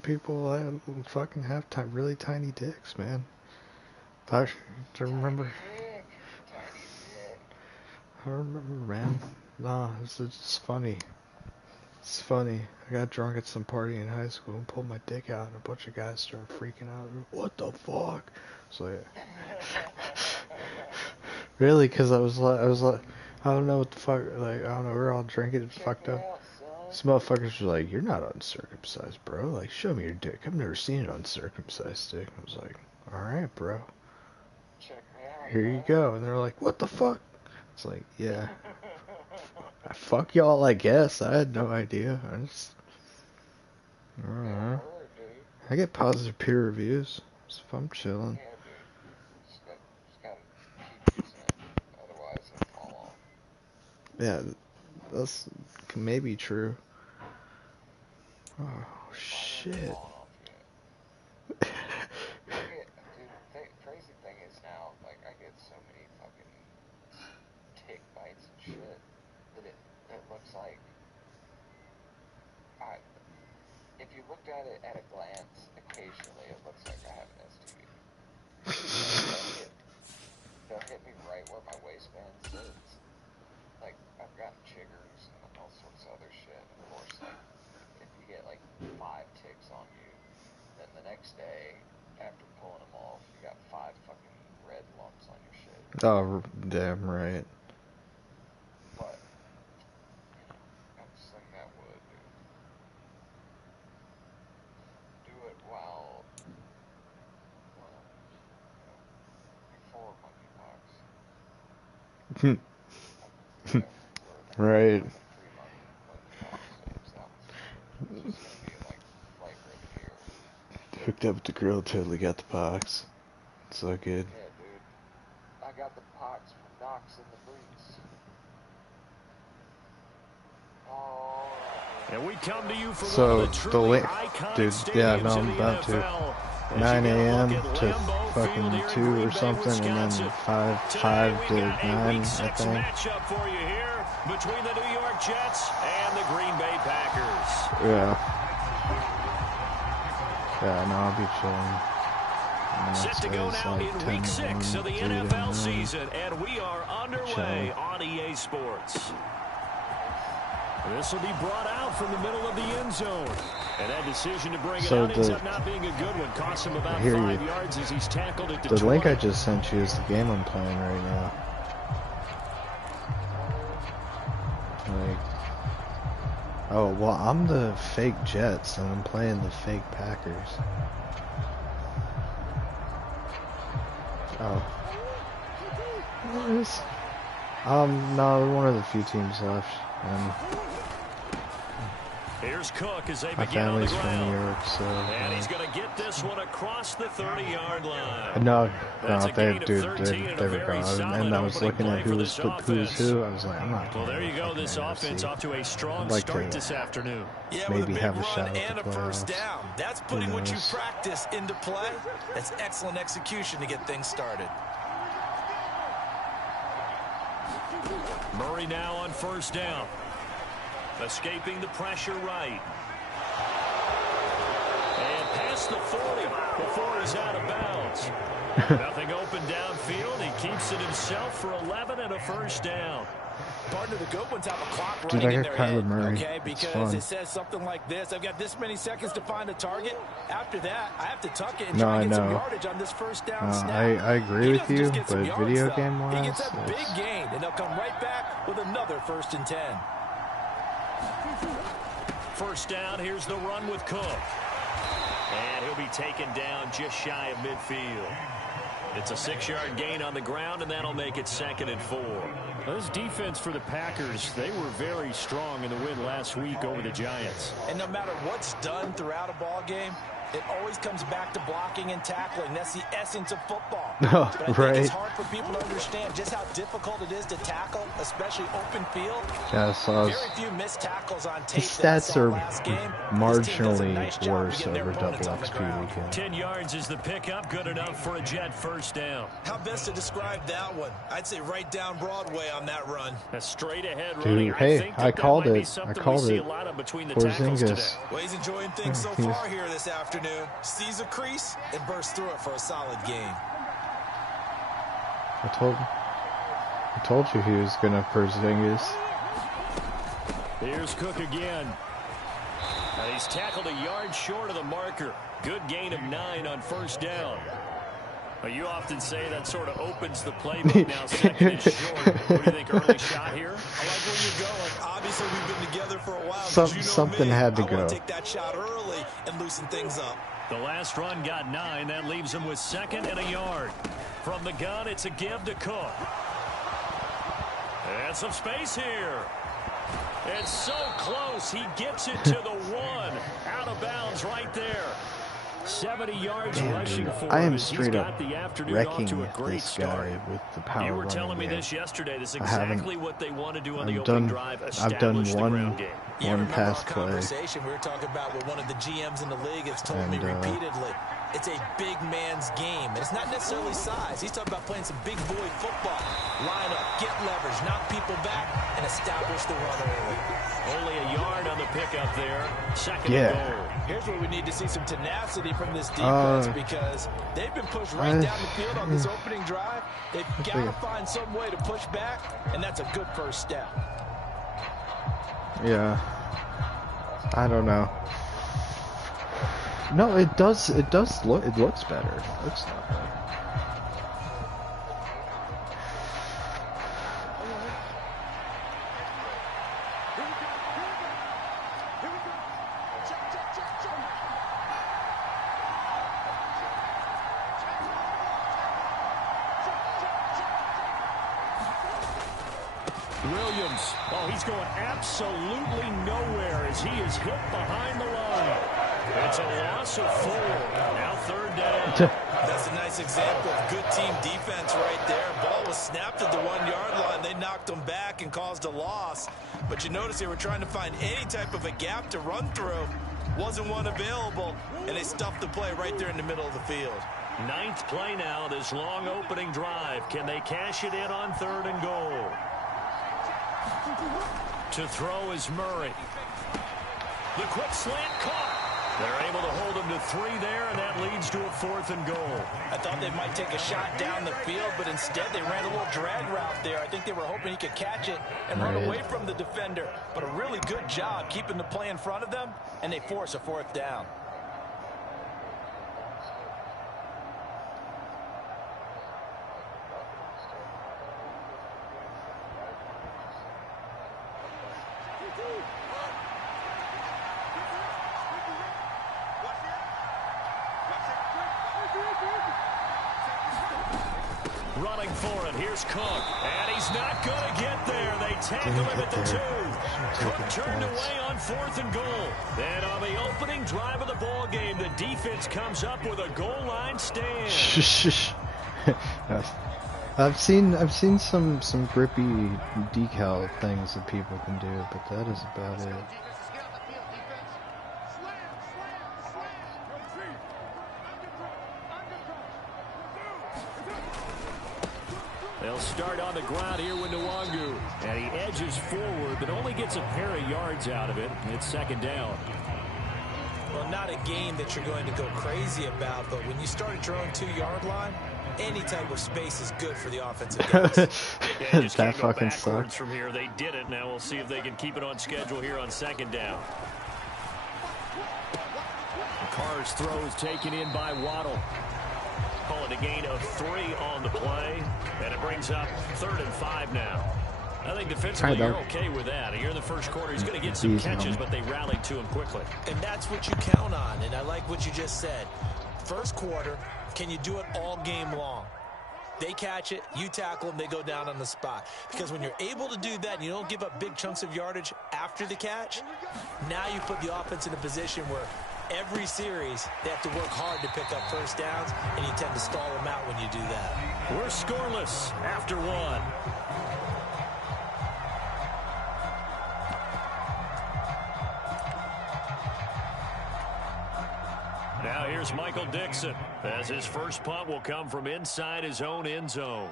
some people fucking have really tiny dicks, man. I remember. I remember, man. Nah, it's just funny. It's funny. I got drunk at some party in high school and pulled my dick out, and a bunch of guys started freaking out. What the fuck? So yeah. Really? Because I was like, I don't know what the fuck. Like, I don't know. We're all drinking and fucked up. Some motherfuckers were like, "You're not uncircumcised, bro. Like, show me your dick. I've never seen an uncircumcised dick." I was like, "All right, bro. Here you go." And they're like, "What the fuck?" It's like, yeah. Fuck y'all, I guess. I had no idea. I don't know. I get positive peer reviews, so if I'm chilling. Yeah, that's maybe true. Oh, shit. Crazy thing is now, like, I get so many fucking tick bites and shit that it looks like, if you looked at it at a glance, occasionally it looks like I have an STD. They'll hit me right where my waistband sits. Like, I've gotten chiggers and all sorts of other shit. Of course, like, if you get like 5 ticks on you, then the next day, after pulling them off, you got 5 fucking red lumps on your shit. Oh, damn right. But, I just think that would, dude. Do it while, before monkeypox. Right. Hooked up with the girl, totally got the pox. So good. Yeah, dude. I got the pox from knocks in the boots. Oh. And we come to you from So one of the truly dude, yeah, no, I'm about to. 9 a.m. to fucking 2 or something, and then 5 to 9, I think. Matchup for you here between the New York Jets and the Green Bay Packers. Yeah. Yeah, no, I'll be chilling. Set to go now in week 6 of the NFL season, and we are underway on EA Sports. This will be brought out from the middle of the end zone. And that decision to bring it out ends up not being a good one. Cost him about 5 yards as he's tackled at the 20. The link I just sent you is the game I'm playing right now. Like, oh, well, I'm the fake Jets, and I'm playing the fake Packers. Oh. No, one of the few teams left. Here's Cook as they my begin on the family's from New ground. York, so. And he's going to get this one across the 30-yard line. No, they were gone. And I was looking at who's who. I was like, I'm not. Well, there you go. This offense off to a strong start this afternoon. Yeah, maybe with a have big a shot run at and the a first playoffs. down. That's putting what you practice into play. That's excellent execution to get things started. Murray now on first down. Escaping the pressure right. And past the 40 before he's out of bounds. Nothing open downfield. He keeps it himself for 11 and a first down. Partner, the good ones have a clock running in their head, Murray. okay? Because it says something like this. I've got this many seconds to find a target. After that, I have to tuck it and try and get some yardage on this first down snap. I agree with you, but video game-wise, he gets a big gain, and they'll come right back with another 1st and 10. First down, here's the run with Cook. And he'll be taken down just shy of midfield. It's a 6-yard gain on the ground, and that'll make it 2nd and 4. This defense for the Packers, they were very strong in the win last week over the Giants. And no matter what's done throughout a ball game, it always comes back to blocking and tackling. That's the essence of football. Oh, but I think it's hard for people to understand just how difficult it is to tackle, especially open field. Yeah, very few missed tackles on tape. His stats are marginally worse over double XP weekend. 10 yards is the pickup, good enough for a Jet first first down. How best to describe that one? I'd say right down Broadway on that run. A straight ahead Dude, running. hey, I called it. I called it. Porzingis. Well, he's enjoying things so far here this afternoon. Sees a crease and bursts through it for a solid game. I told you he was gonna Porzingis. Here's Cook again. He's tackled a yard short of the marker. Good gain of 9 on first down. Well, you often say that sort of opens the playbook now. Second and short. What do you think, early shot here? I like where you're going. Obviously, we've been together for a while. Something had to go. I want to take that shot early and loosen things up. The last run got 9. That leaves him with 2nd and a yard. From the gun, it's a give to Cook. And some space here. It's so close. He gets it to the 1. Out of bounds right there. 70 yards rushing for him. I am He's straight got up the afternoon wrecking off to a great this start. guy with the power. You were telling me this yesterday. This is exactly what they want to do on the opening drive. I've done one pass play. Conversation we were talking about with one of the GMs in the league has told me repeatedly. It's a big man's game. And it's not necessarily size. He's talking about playing some big boy football. Line up, get leverage, knock people back, and establish the run early. Only a yard on the pickup there. 2nd and goal. Here's where we need to see some tenacity from this defense because they've been pushed right down the field on this opening drive. They've got to find some way to push back, and that's a good first step. Yeah. I don't know. No, it does look. It looks better. It looks not better. Williams. Oh, he's going absolutely nowhere as he is hit behind the line. It's a loss of 4. Now 3rd down. That's a nice example of good team defense right there. Ball was snapped at the 1-yard line. They knocked them back and caused a loss. But you notice they were trying to find any type of a gap to run through. Wasn't one available, and they stuffed the play right there in the middle of the field. 9th play now, this long opening drive. Can they cash it in on 3rd and goal? To throw is Murray. The quick slant caught. They're able to hold him to 3 there, and that leads to a 4th and goal. I thought they might take a shot down the field, but instead they ran a little drag route there. I think they were hoping he could catch it and run away from the defender. But a really good job keeping the play in front of them, and they force a 4th down. Running for it. Here's Cook. And he's not going to get there. They tackle him at the 2. Cook turned away on 4th and goal. Then on the opening drive of the ball game, the defense comes up with a goal line stand. I've seen some grippy decal things that people can do, but that is about it. They'll start on the ground here with Nwangu. And he edges forward, but only gets a pair of yards out of it. It's 2nd down. Well, not a game that you're going to go crazy about, but when you start at your own 2-yard line, any type of space is good for the offensive guys. Yeah, just that can't go fucking backwards sucks. from here. They did it. Now we'll see if they can keep it on schedule here on 2nd down. Carr's throw is taken in by Waddle. Call it a gain of 3 on the play, and it brings up 3rd and 5 now. I think defensively you're okay with that. Here in the first quarter, he's going to get some catches, but they rallied to him quickly. And that's what you count on, and I like what you just said. First quarter, can you do it all game long? They catch it, you tackle them, they go down on the spot. Because when you're able to do that and you don't give up big chunks of yardage after the catch, now you put the offense in a position where every series they have to work hard to pick up first downs, and you tend to stall them out when you do that. We're scoreless after 1. Now here's Michael Dixon, as his first punt will come from inside his own end zone.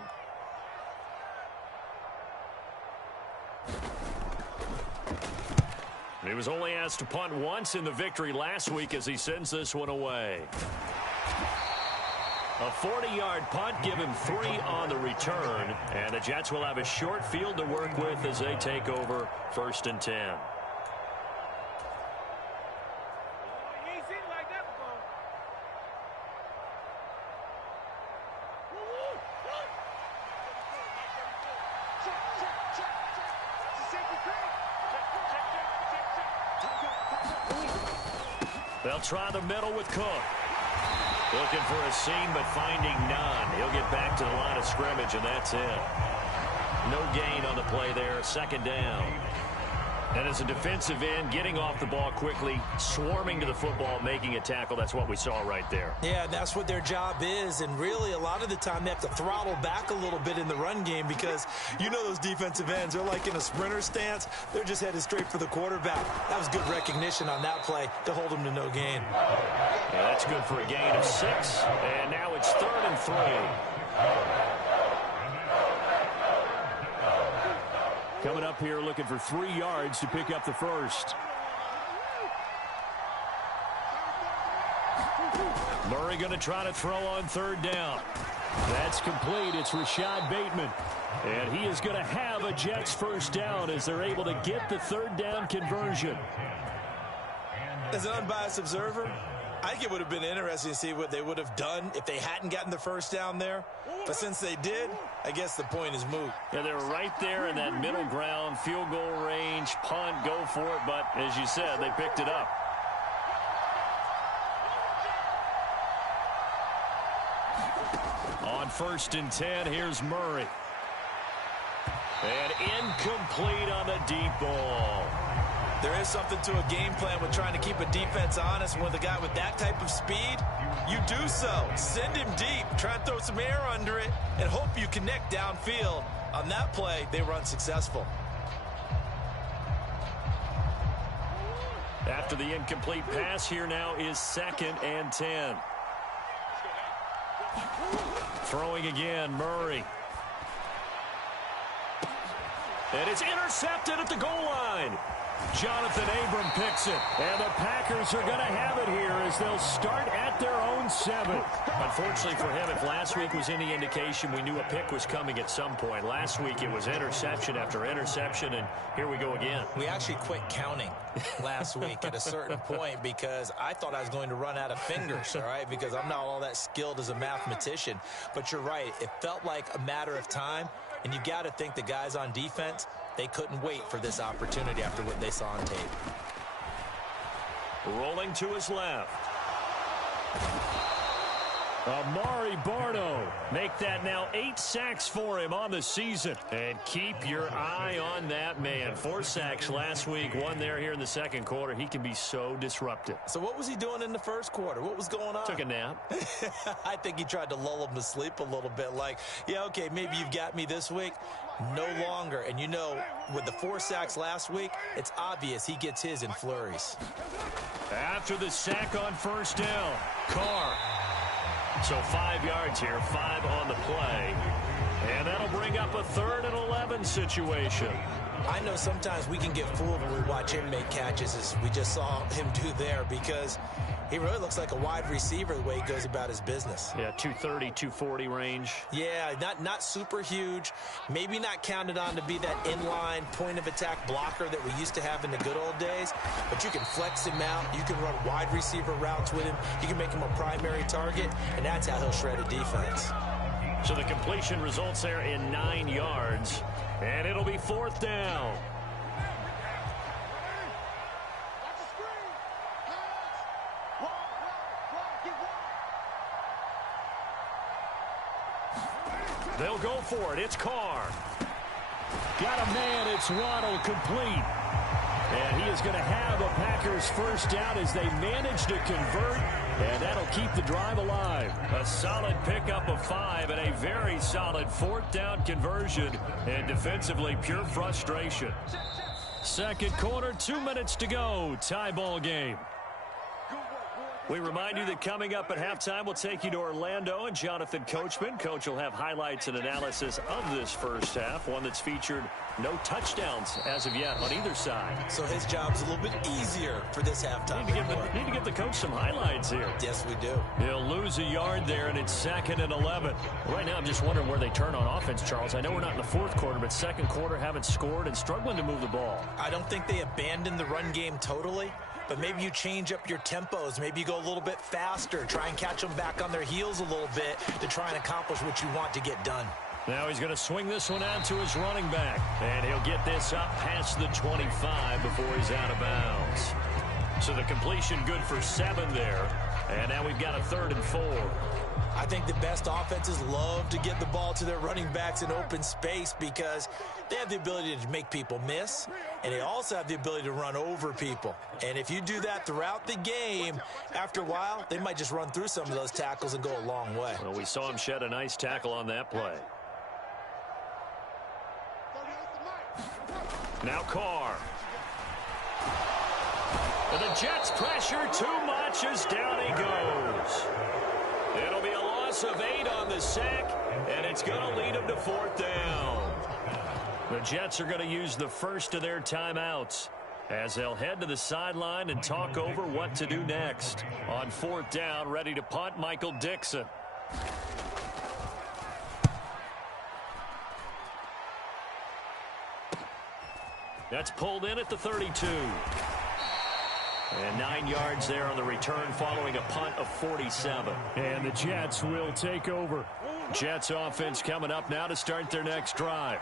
He was only asked to punt once in the victory last week as he sends this one away. A 40-yard punt, give him 3 on the return, and the Jets will have a short field to work with as they take over 1st and 10. They'll try the middle with Cook. Looking for a seam, but finding none. He'll get back to the line of scrimmage, and that's it. No gain on the play there. 2nd down. And as a defensive end, getting off the ball quickly, swarming to the football, making a tackle, that's what we saw right there. Yeah, that's what their job is. And really, a lot of the time, they have to throttle back a little bit in the run game because you know those defensive ends, they're like in a sprinter stance. They're just headed straight for the quarterback. That was good recognition on that play to hold them to no gain. Yeah, that's good for a gain of 6. And now it's 3rd and 3. Coming up here looking for 3 yards to pick up the first. Murray going to try to throw on 3rd down. That's complete. It's Rashad Bateman. And he is going to have a Jets first down as they're able to get the 3rd down conversion. As an unbiased observer, I think it would have been interesting to see what they would have done if they hadn't gotten the first down there. But since they did, I guess the point is moot. Yeah, they were right there in that middle ground, field goal range, punt, go for it. But as you said, they picked it up. On 1st and 10, here's Murray. And incomplete on the deep ball. There is something to a game plan with trying to keep a defense honest. With a guy with that type of speed, you do so. Send him deep. Try and throw some air under it and hope you connect downfield. On that play, they were unsuccessful. After the incomplete pass, here now is 2nd and 10. Throwing again, Murray. And it's intercepted at the goal line. Jonathan Abram picks it, and the Packers are going to have it here as they'll start at their own 7. Unfortunately for him, if last week was any indication, we knew a pick was coming at some point. Last week it was interception after interception, and here we go again. We actually quit counting last week at a certain point because I thought I was going to run out of fingers, all right, because I'm not all that skilled as a mathematician. But you're right, it felt like a matter of time, and you got to think the guys on defense, they couldn't wait for this opportunity after what they saw on tape. Rolling to his left. Amari Barno. Make that now 8 sacks for him on the season. And keep your eye on that man. 4 sacks last week, 1 there here in the 2nd quarter. He can be so disruptive. So what was he doing in the 1st quarter? What was going on? Took a nap. I think he tried to lull him to sleep a little bit. Like, yeah, okay, maybe you've got me this week. No longer. And you know, with the 4 sacks last week, it's obvious he gets his in flurries. After the sack on 1st down, Carr. So 5 yards here, 5 on the play. And that'll bring up a 3rd and 11 situation. I know sometimes we can get fooled when we watch him make catches, as we just saw him do there, because he really looks like a wide receiver the way he goes about his business. Yeah, 230, 240 range. Yeah, not super huge. Maybe not counted on to be that inline point-of-attack blocker that we used to have in the good old days. But you can flex him out. You can run wide receiver routes with him. You can make him a primary target, and that's how he'll shred a defense. So the completion results there in 9 yards, and it'll be 4th down. They'll go for it. It's Carr. Got a man. It's Waddle, complete. And he is going to have a Packers first down as they manage to convert, and that'll keep the drive alive. A solid pickup of 5 and a very solid 4th down conversion, and defensively pure frustration. 2nd quarter, 2 minutes to go. Tie ball game. We remind you that coming up at halftime, we'll take you to Orlando and Jonathan Coachman. Coach will have highlights and analysis of this first half, one that's featured no touchdowns as of yet on either side. So his job's a little bit easier for this halftime. Need to give the coach some highlights here. Yes, we do. He'll lose a yard there, and it's 2nd and 11. Right now, I'm just wondering where they turn on offense, Charles. I know we're not in the fourth quarter, but second quarter haven't scored and struggling to move the ball. I don't think they abandoned the run game totally. But maybe you change up your tempos. Maybe you go a little bit faster. Try and catch them back on their heels a little bit to try and accomplish what you want to get done. Now he's going to swing this one out to his running back. And he'll get this up past the 25 before he's out of bounds. So the completion good for 7 there. And now we've got a 3rd and 4. I think the best offenses love to get the ball to their running backs in open space because they have the ability to make people miss, and they also have the ability to run over people. And if you do that throughout the game, after a while, they might just run through some of those tackles and go a long way. Well, we saw him shed a nice tackle on that play. Now Carr. And the Jets pressure too much as down he goes. It'll be a loss of 8 on the sack, and it's going to lead them to 4th down. The Jets are going to use the first of their timeouts as they'll head to the sideline and talk over what to do next. On 4th down, ready to punt, Michael Dixon. That's pulled in at the 32. And 9 yards there on the return following a punt of 47. And the Jets will take over. Jets offense coming up now to start their next drive.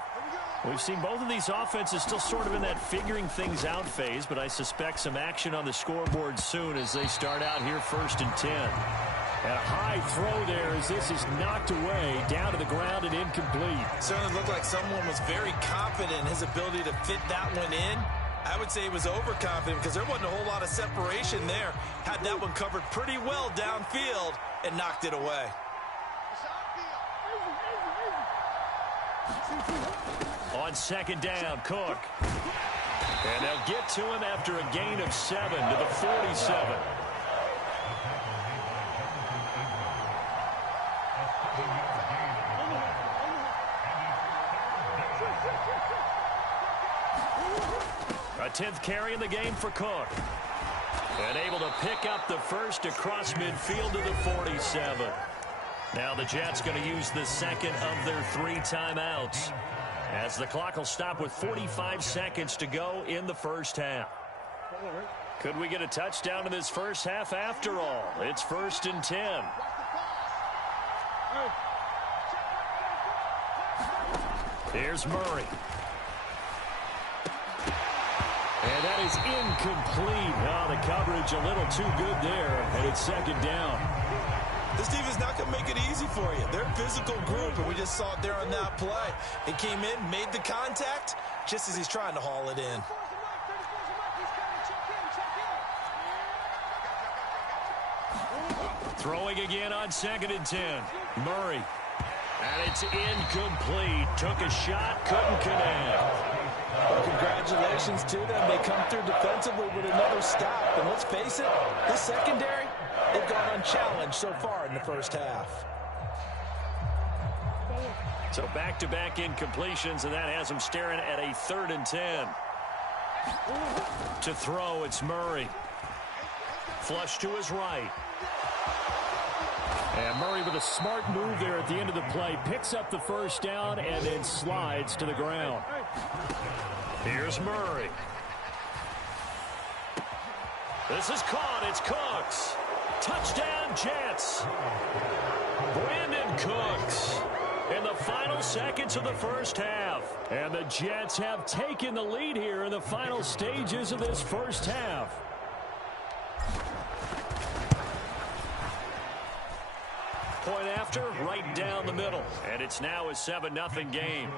We've seen both of these offenses still sort of in that figuring things out phase, but I suspect some action on the scoreboard soon as they start out here 1st and 10. And a high throw there as this is knocked away, down to the ground and incomplete. Certainly looked like someone was very confident in his ability to fit that one in. I would say he was overconfident because there wasn't a whole lot of separation there. Had that one covered pretty well downfield and knocked it away. On 2nd down, Cook. And they'll get to him after a gain of 7 to the 47. A 10th carry in the game for Cook. And able to pick up the first across midfield to the 47. Now the Jets going to use the second of their 3 timeouts, as the clock will stop with 45 seconds to go in the first half. Could we get a touchdown in this first half after all? It's 1st and 10. Here's Murray. And that is incomplete. Oh, the coverage a little too good there, and it's 2nd down. This defense not going to make it easy for you. They're a physical group, and we just saw it there on that play. He came in, made the contact, just as he's trying to haul it in. Throwing again on 2nd and 10. Murray. And it's incomplete. Took a shot, couldn't connect. Well, congratulations to them. They come through defensively with another stop. And let's face it, this secondary, they've gone unchallenged so far in the first half. So back-to-back incompletions, and that has them staring at a 3rd and 10. To throw, it's Murray. Flush to his right. And Murray with a smart move there at the end of the play. Picks up the first down and then slides to the ground. Here's Murray. This is caught. It's Cooks. Touchdown, Jets. Brandon Cooks in the final seconds of the first half. And the Jets have taken the lead here in the final stages of this first half. Point after, right down the middle. And it's now a 7-0 game.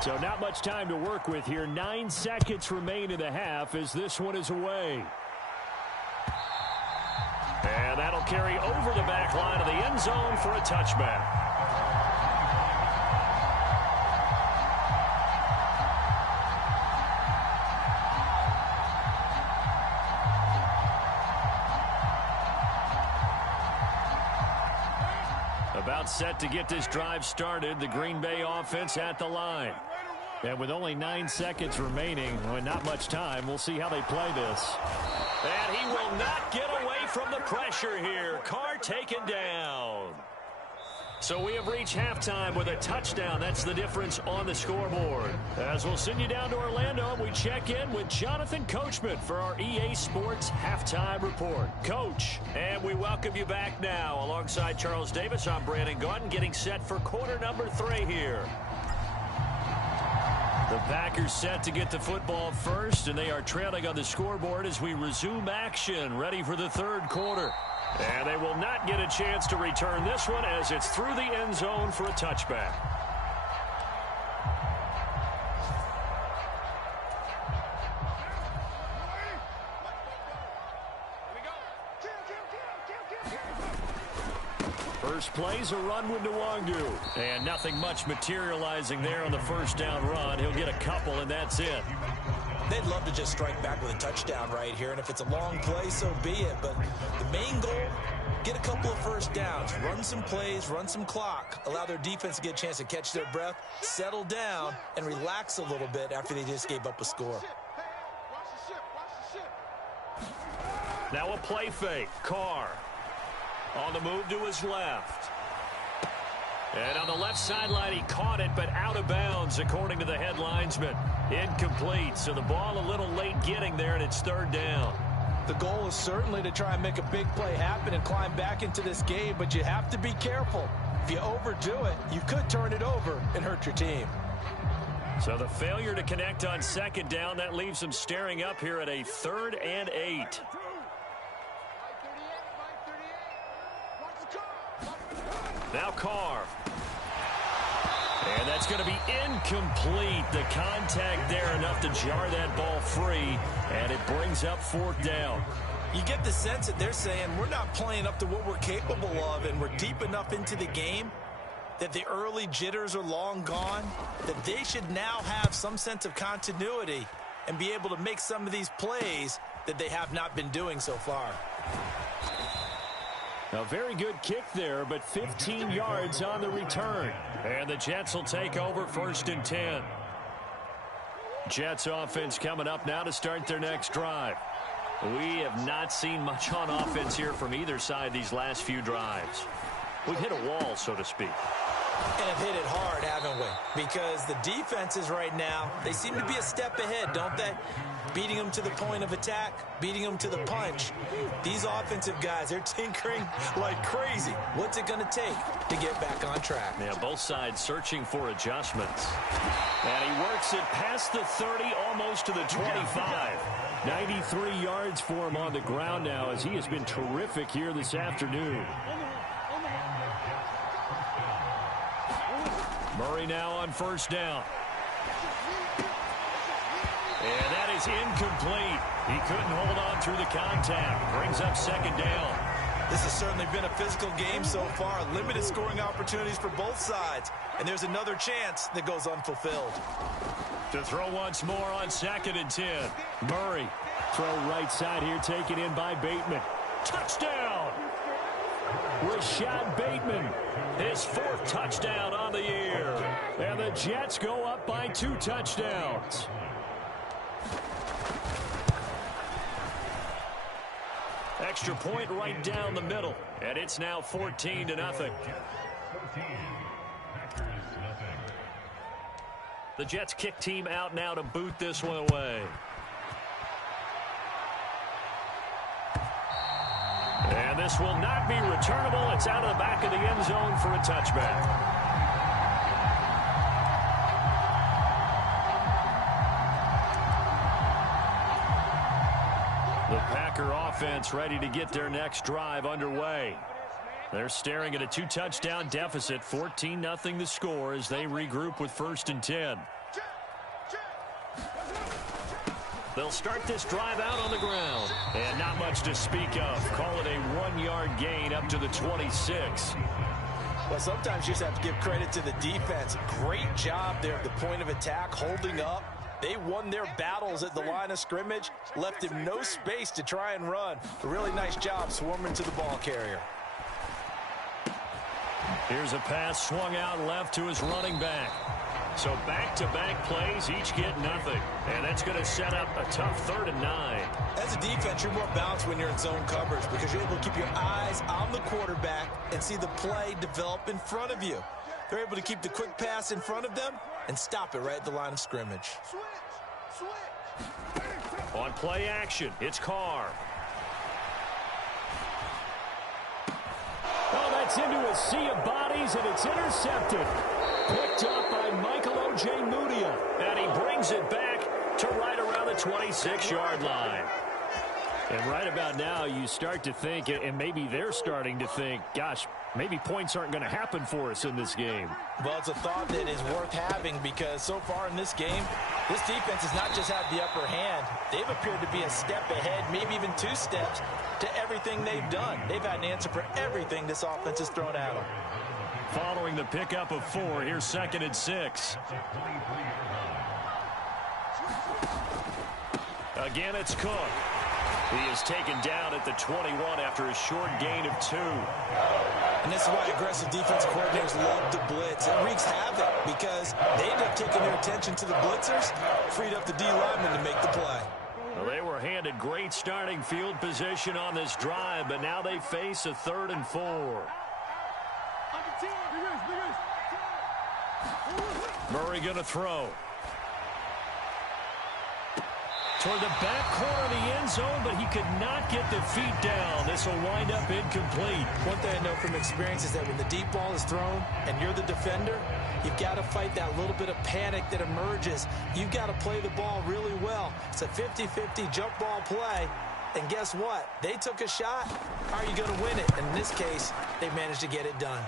So not much time to work with here. 9 seconds remain in the half as this one is away. And that'll carry over the back line of the end zone for a touchback. about set to get this drive started. The Green Bay offense at the line. And with only 9 seconds remaining, well, not much time, we'll see how they play this. And he will not get away from the pressure here. Carr taken down. So we have reached halftime with a touchdown. That's the difference on the scoreboard. As we'll send you down to Orlando, we check in with Jonathan Coachman for our EA Sports Halftime Report. Coach, and we welcome you back now. Alongside Charles Davis, I'm Brandon Gaudin, getting set for quarter number 3 here. The Packers set to get the football first, and they are trailing on the scoreboard as we resume action, ready for the third quarter. And they will not get a chance to return this one as it's through the end zone for a touchback. First play's a run with Nwangu. And nothing much materializing there on the first down run. He'll get a couple, and that's it. They'd love to just strike back with a touchdown right here, and if it's a long play, so be it. But the main goal, get a couple of first downs, run some plays, run some clock, allow their defense to get a chance to catch their breath, settle down, and relax a little bit after they just gave up a score. Now a play fake. Carr on the move to his left. And on the left sideline, he caught it, but out of bounds, according to the head linesman. Incomplete, so the ball a little late getting there, and it's third down. The goal is certainly to try and make a big play happen and climb back into this game, but you have to be careful. If you overdo it, you could turn it over and hurt your team. So the failure to connect on second down, that leaves them staring up here at a 3rd and 8. Now Carr. And that's going to be incomplete. The contact there enough to jar that ball free, and it brings up 4th down. You get the sense that they're saying we're not playing up to what we're capable of, and we're deep enough into the game that the early jitters are long gone, that they should now have some sense of continuity and be able to make some of these plays that they have not been doing so far. A very good kick there, but 15 yards on the return. And the Jets will take over 1st and 10. Jets offense coming up now to start their next drive. We have not seen much on offense here from either side these last few drives. We've hit a wall, so to speak. And have hit it hard, haven't we? Because the defenses right now, they seem to be a step ahead, don't they? Beating them to the point of attack, beating them to the punch. These offensive guys, they're tinkering like crazy. What's it going to take to get back on track? Yeah, both sides searching for adjustments. And he works it past the 30, almost to the 25. 93 yards for him on the ground now, as he has been terrific here this afternoon. Murray now on 1st down. And that is incomplete. He couldn't hold on through the contact. Brings up 2nd down. This has certainly been a physical game so far. Limited scoring opportunities for both sides. And there's another chance that goes unfulfilled. To throw once more on 2nd and 10. Murray. Throw right side here taken in by Bateman. Touchdown! Rashad Bateman. His 4th touchdown on the year. And the Jets go up by 2 touchdowns. Extra point right down the middle. And it's now 14-0. The Jets kick team out now to boot this one away. And this will not be returnable. It's out of the back of the end zone for a touchback. The Packer offense ready to get their next drive underway. They're staring at a 2-touchdown deficit, 14-0 the score as they regroup with 1st and 10. They'll start this drive out on the ground. And not much to speak of. Call it a 1-yard gain up to the 26. Well, sometimes you just have to give credit to the defense. Great job there at the point of attack, holding up. They won their battles at the line of scrimmage, left him no space to try and run. A really nice job swarming to the ball carrier. Here's a pass swung out left to his running back. So back-to-back plays, each get nothing. And that's going to set up a tough 3rd and 9. As a defense, you're more balanced when you're in zone coverage because you're able to keep your eyes on the quarterback and see the play develop in front of you. They're able to keep the quick pass in front of them and stop it right at the line of scrimmage. On play action, it's Carr. Oh, that's into a sea of bodies, and it's intercepted. Picked up by Michael Ojemudia. And he brings it back to right around the 26-yard line. And right about now, you start to think, and maybe they're starting to think, gosh, maybe points aren't going to happen for us in this game. Well, it's a thought that is worth having because so far in this game, this defense has not just had the upper hand. They've appeared to be a step ahead, maybe even 2 steps to everything they've done. They've had an answer for everything this offense has thrown at them. Following the pickup of 4, here's 2nd and 6. Again, it's Cook. He is taken down at the 21 after a short gain of 2. And this is why aggressive defensive coordinators love to blitz. It wreaks havoc because they end up taking their attention to the blitzers, freed up the D lineman to make the play. Well, they were handed great starting field position on this drive, but now they face a 3rd and 4. Murray going to throw. Toward the back corner of the end zone, but he could not get the feet down. This will wind up incomplete. One thing I know from experience is that when the deep ball is thrown and you're the defender, you've got to fight that little bit of panic that emerges. You've got to play the ball really well. It's a 50-50 jump ball play. And guess what? They took a shot. How are you going to win it? And in this case, they managed to get it done.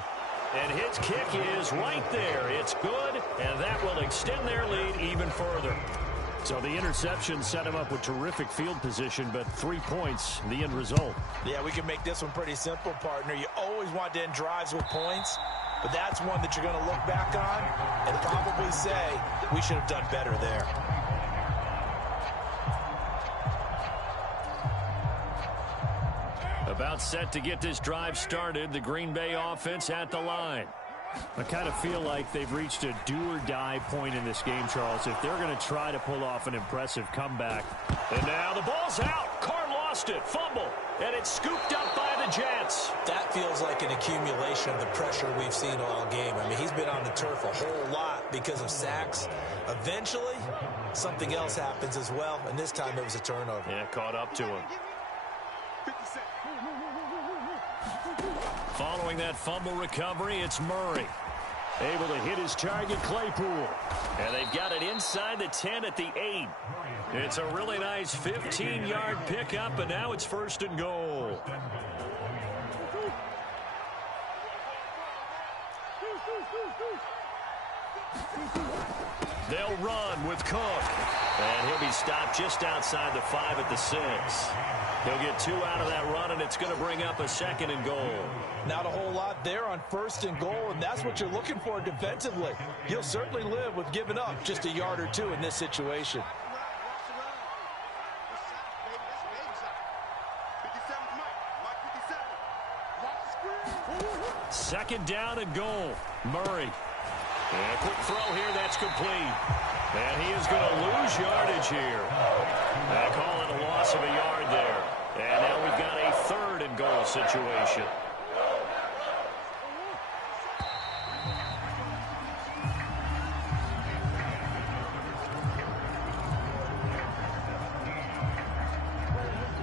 And his kick is right there. It's good, and that will extend their lead even further. So the interception set him up with terrific field position, but 3 points, the end result. Yeah, we can make this one pretty simple, partner. You always want to end drives with points, but that's one that you're going to look back on and probably say, we should have done better there. About set to get this drive started, the Green Bay offense at the line. I kind of feel like they've reached a do-or-die point in this game, Charles, if they're going to try to pull off an impressive comeback. And now the ball's out. Carr lost it. Fumble. And it's scooped up by the Jets. That feels like an accumulation of the pressure we've seen all game. I mean, he's been on the turf a whole lot because of sacks. Eventually, something else happens as well, and this time it was a turnover. Yeah, caught up to him. Following that fumble recovery, it's Murray. Able to hit his target, Claypool. And they've got it inside the 10 at the 8. It's a really nice 15-yard pickup, and now it's 1st and goal. They'll run with Cook. And he'll be stopped just outside the 5 at the 6. He'll get 2 out of that run, and it's going to bring up a 2nd and goal. Not a whole lot there on 1st and goal, and that's what you're looking for defensively. You'll certainly live with giving up just a yard or 2 in this situation. Second down and goal. Murray. And a quick throw here, that's complete. And he is going to lose yardage here. They call it a loss of a yard there. And now we've got a 3rd and goal situation.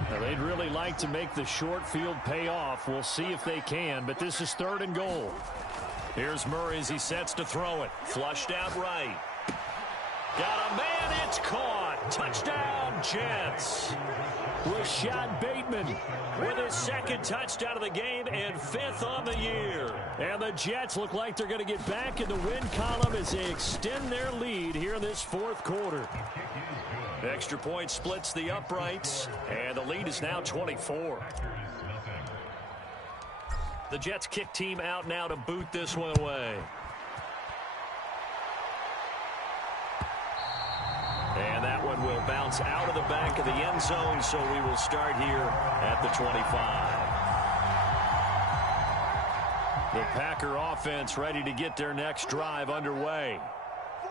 Now they'd really like to make the short field pay off. We'll see if they can, but this is 3rd and goal. Here's Murray as he sets to throw it. Flushed out right. Got a man, it's caught. Touchdown, Jets. Rashad Bateman with his 2nd touchdown of the game and 5th on the year. And the Jets look like they're going to get back in the win column as they extend their lead here in this 4th quarter. Extra point splits the uprights, and the lead is now 24. The Jets kick team out now to boot this one away. And that one will bounce out of the back of the end zone, so we will start here at the 25. The Packer offense ready to get their next drive underway.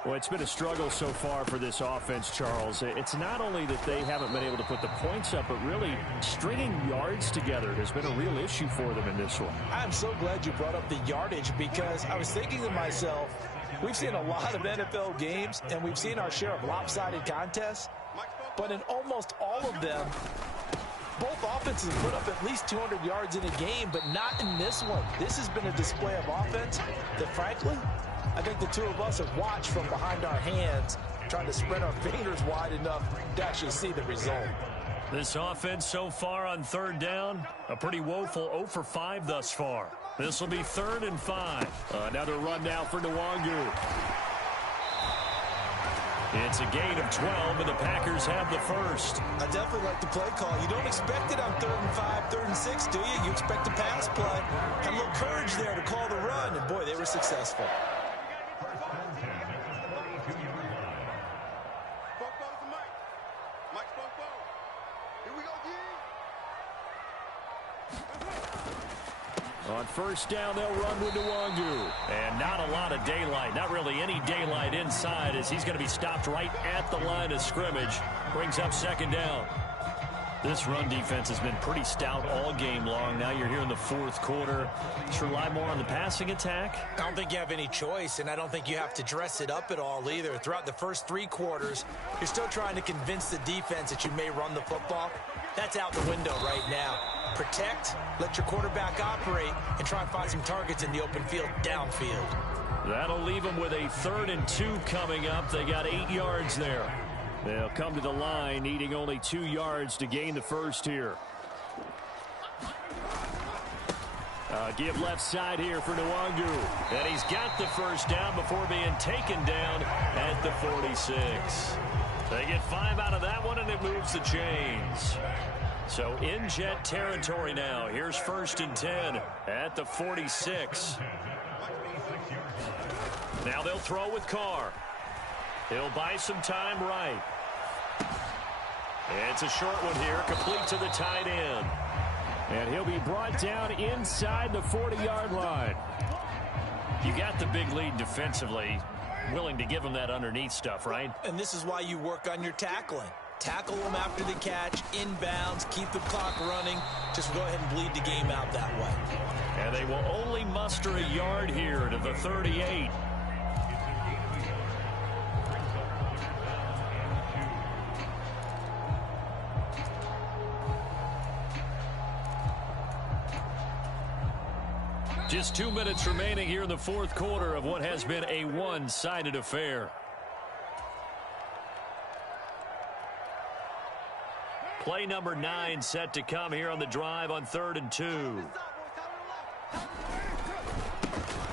Well, it's been a struggle so far for this offense, Charles. It's not only that they haven't been able to put the points up, but really stringing yards together has been a real issue for them in this one. I'm so glad you brought up the yardage, because I was thinking to myself, we've seen a lot of NFL games, and we've seen our share of lopsided contests, but in almost all of them, both offenses put up at least 200 yards in a game, but not in this one. This has been a display of offense that, frankly, I think the two of us have watched from behind our hands, trying to spread our fingers wide enough to actually see the result. This offense so far on third down, a pretty woeful 0 for 5 thus far. This will be 3rd and 5. Another run now for Nwangu. It's a gain of 12, and the Packers have the first. I definitely like the play call. You don't expect it on 3rd and 5, 3rd and 6, do you? You expect a pass play. Had a little courage there to call the run, and boy, they were successful. On first down, they'll run with Nwangu. And not a lot of daylight. Not really any daylight inside, as he's going to be stopped right at the line of scrimmage. Brings up 2nd down. This run defense has been pretty stout all game long. Now you're here in the 4th quarter. Just rely more on the passing attack. I don't think you have any choice, and I don't think you have to dress it up at all either. Throughout the first 3 quarters, you're still trying to convince the defense that you may run the football. That's out the window right now. Protect, let your quarterback operate, and try and find some targets in the open field downfield. That'll leave them with a 3rd and 2 coming up. They got 8 yards there. They'll come to the line, needing only 2 yards to gain the first here. Give left side here for Nwangu. And he's got the first down before being taken down at the 46. They get 5 out of that one, and it moves the chains. So in jet territory now. Here's 1st and 10 at the 46. Now they'll throw with Carr. He'll buy some time right. It's a short one here, complete to the tight end. And he'll be brought down inside the 40-yard line. You got the big lead defensively. Willing to give him that underneath stuff, right? And this is why you work on your tackling. Tackle them after the catch, inbounds, keep the clock running. Just go ahead and bleed the game out that way. And they will only muster a yard here to the 38. Just 2 minutes remaining here in the 4th quarter of what has been a one-sided affair. Play number 9 set to come here on the drive on 3rd and 2.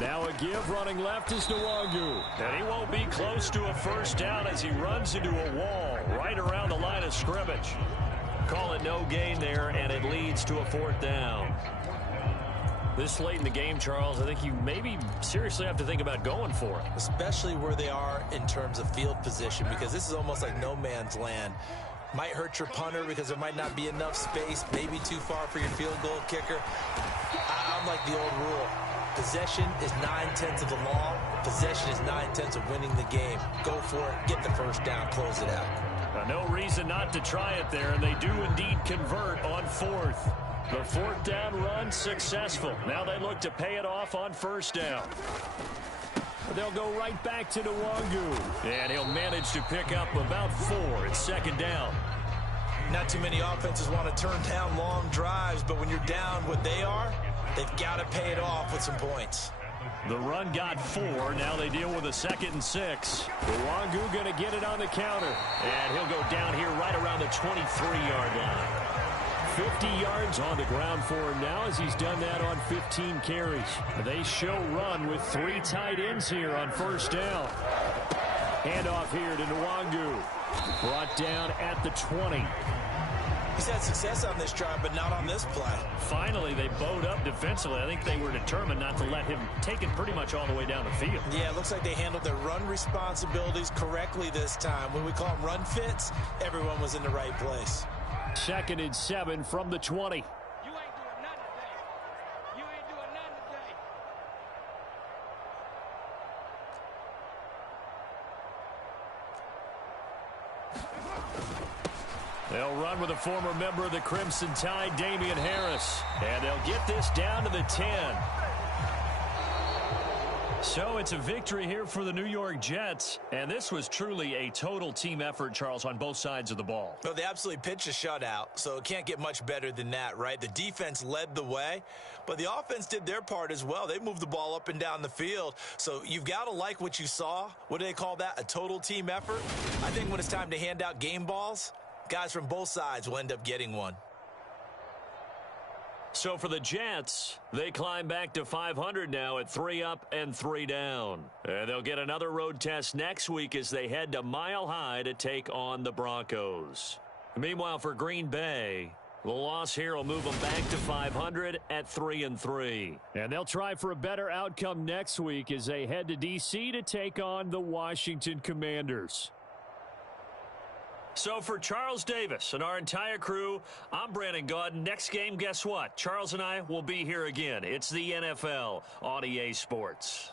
Now a give running left is Nwangu. And he won't be close to a first down as he runs into a wall right around the line of scrimmage. Call it no gain there, and it leads to a 4th down. This late in the game, Charles, I think you maybe seriously have to think about going for it. Especially where they are in terms of field position, because this is almost like no man's land. Might hurt your punter because there might not be enough space, maybe too far for your field goal kicker. I'm like the old rule. Possession is 9/10 of the law. Possession is 9/10 of winning the game. Go for it, get the first down, close it out. No reason not to try it there, and they do indeed convert on 4th. The 4th down run successful. Now they look to pay it off on first down. They'll go right back to Nwangu. And he'll manage to pick up about 4. It's 2nd down. Not too many offenses want to turn down long drives, but when you're down what they are, they've got to pay it off with some points. The run got 4. Now they deal with a 2nd and 6. Nwangu going to get it on the counter. And he'll go down here right around the 23-yard line. 50 yards on the ground for him now as he's done that on 15 carries. They show run with 3 tight ends here on first down. Handoff here to Nwangu. Brought down at the 20. He's had success on this drive, but not on this play. Finally, they bowed up defensively. I think they were determined not to let him take it pretty much all the way down the field. Yeah, it looks like they handled their run responsibilities correctly this time. When we call them run fits, everyone was in the right place. 2nd and 7 from the 20. You ain't doing nothing today. You ain't doing nothing today. They'll run with a former member of the Crimson Tide, Damian Harris. And they'll get this down to the 10. So it's a victory here for the New York Jets. And this was truly a total team effort, Charles, on both sides of the ball. Well, they absolutely pitched a shutout, so it can't get much better than that, right? The defense led the way, but the offense did their part as well. They moved the ball up and down the field. So you've got to like what you saw. What do they call that? A total team effort? I think when it's time to hand out game balls, guys from both sides will end up getting one. So for the Jets, they climb back to 500 now at 3 up and 3 down. And they'll get another road test next week as they head to Mile High to take on the Broncos. Meanwhile, for Green Bay, the loss here will move them back to 500 at 3 and 3. And they'll try for a better outcome next week as they head to D.C. to take on the Washington Commanders. So for Charles Davis and our entire crew, I'm Brandon Gaudin. Next game, guess what? Charles and I will be here again. It's the NFL on EA Sports.